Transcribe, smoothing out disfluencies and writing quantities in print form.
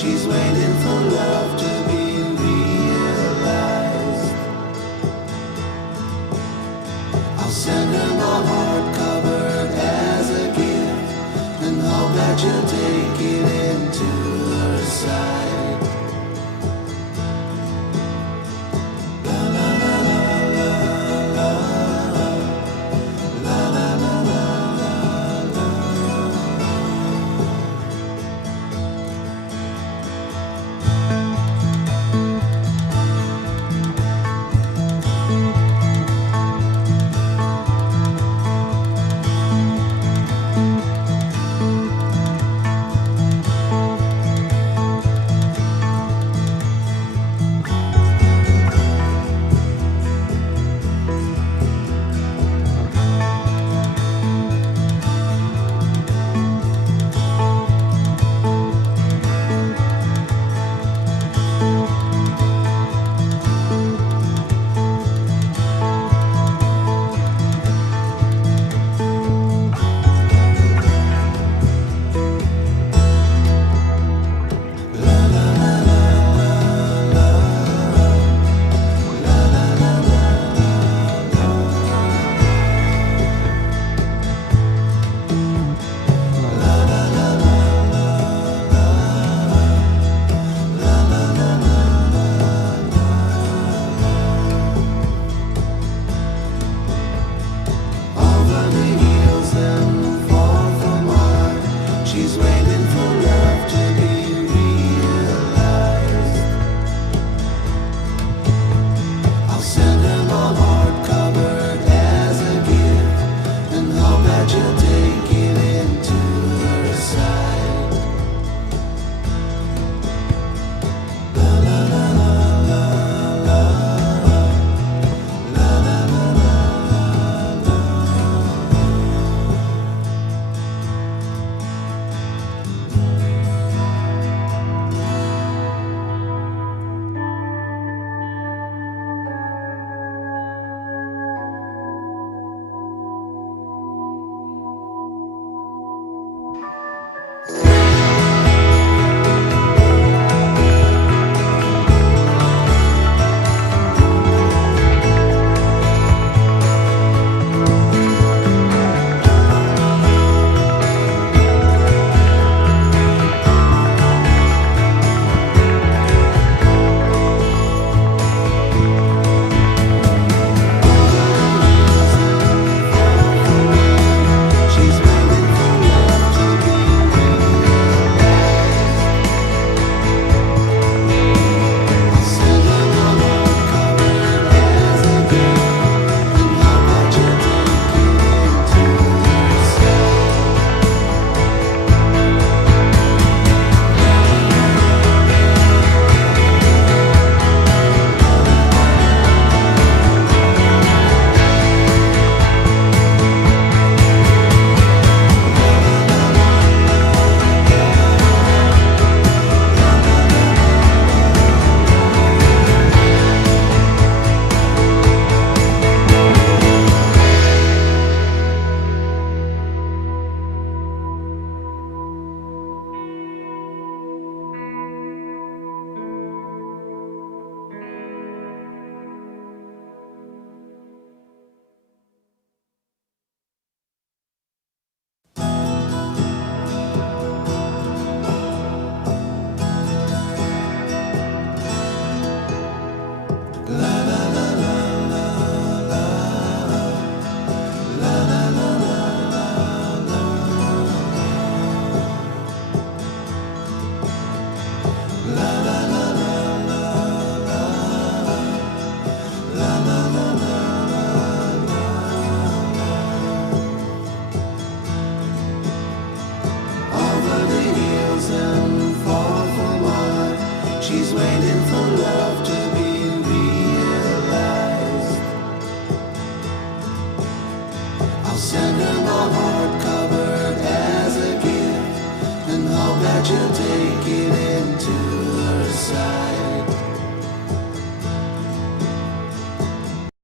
She's waiting for love to be realized. I'll send her my heart covered as a gift, and hope that you'll take it into her side. La la la la la la la la la la la. She's waiting for love to be realized. I'll send her my heart covered as a gift, and hope that you'll take it into her side. La la la la la la la la la la la. She's waiting for love to be realized. I'll send her my heart covered as a gift, and hope that you'll take it into her side. La